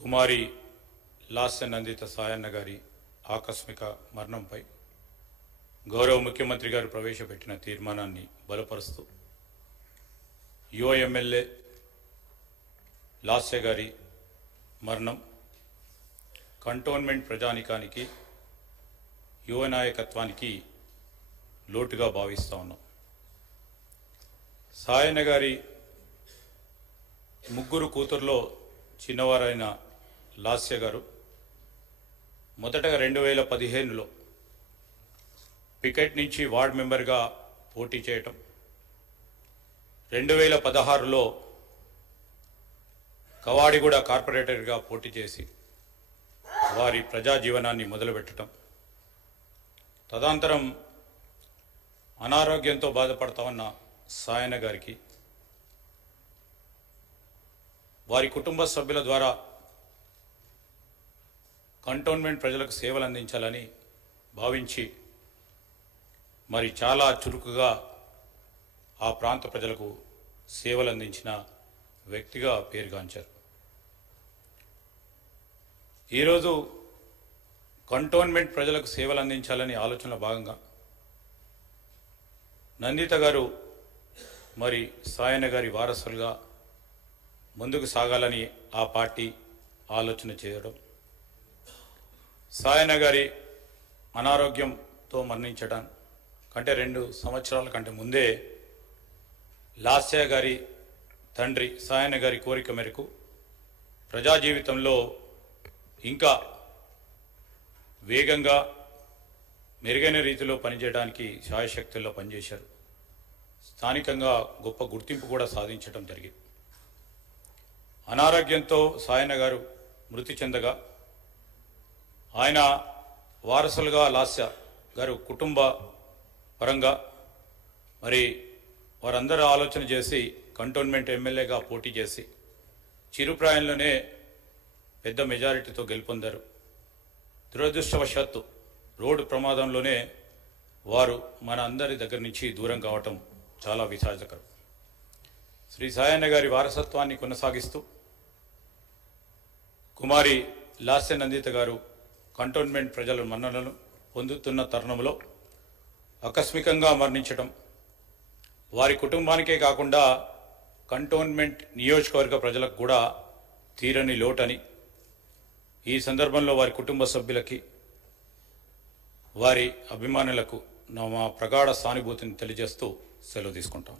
కుమారి లాస్య నందిత సాయన్న గారి ఆకస్మిక మరణంపై గౌరవ ముఖ్యమంత్రి గారు ప్రవేశపెట్టిన తీర్మానాన్ని బలపరుస్తూ యువ ఎమ్మెల్యే లాస్య గారి మరణం కంటోన్మెంట్ ప్రజానికానికి యువ నాయకత్వానికి లోటుగా భావిస్తా ఉన్నాం. సాయన్న గారి ముగ్గురు కూతుర్లో చిన్నవారైన లాస్య గారు మొదటగా 2015లో పికెట్ నుంచి వార్డ్ మెంబర్గా పోటీ చేయటం, 2016లో కవాడిగూడ కార్పొరేటర్గా పోటీ చేసి వారి ప్రజా జీవనాన్ని మొదలుపెట్టడం, తదనంతరం అనారోగ్యంతో బాధపడతా ఉన్న సాయన్న గారికి వారి కుటుంబ సభ్యుల ద్వారా కంటోన్మెంట్ ప్రజలకు సేవలు అందించాలని భావించి మరి చాలా చురుకుగా ఆ ప్రాంత ప్రజలకు సేవలు అందించిన వ్యక్తిగా పేరుగాంచారు. ఈరోజు కంటోన్మెంట్ ప్రజలకు సేవలు అందించాలని ఆలోచనలో భాగంగా నందిత గారు మరి సాయన్న గారి వారసులుగా ముందుకు సాగాలని ఆ పార్టీ ఆలోచన చేయడం, సాయన్న గారి అనారోగ్యంతో మరణించడం కంటే 2 సంవత్సరాల కంటే ముందే లాస్య గారి తండ్రి సాయన్న గారి కోరిక మేరకు ప్రజా జీవితంలో ఇంకా వేగంగా మెరుగైన రీతిలో పనిచేయడానికి శాయశక్తుల్లో పనిచేశారు. స్థానికంగా గొప్ప గుర్తింపు కూడా సాధించడం జరిగింది. అనారోగ్యంతో సాయన్న గారు మృతి చెందగా ఆయన వారసులుగా లాస్య గారు కుటుంబ పరంగా మరి వారందరూ ఆలోచన చేసి కంటోన్మెంట్ ఎమ్మెల్యేగా పోటీ చేసి చిరుప్రాయంలోనే పెద్ద మెజారిటీతో గెలుపొందారు. దురదృష్టవశాత్తు రోడ్డు ప్రమాదంలోనే వారు మన అందరి దగ్గర నుంచి దూరం కావటం చాలా విషాదకరం. శ్రీ సాయన్న గారి వారసత్వాన్ని కొనసాగిస్తూ కుమారి లాస్య నందిత గారు కంటోన్మెంట్ ప్రజల మన్ననలను పొందుతున్న తరుణంలో ఆకస్మికంగా మరణించడం వారి కుటుంబానికే కాకుండా కంటోన్మెంట్ నియోజకవర్గ ప్రజలకు కూడా తీరని లోటని, ఈ సందర్భంలో వారి కుటుంబ సభ్యులకి వారి అభిమానులకు మా ప్రగాఢ సానుభూతిని తెలియజేస్తూ సెలవు తీసుకుంటాం.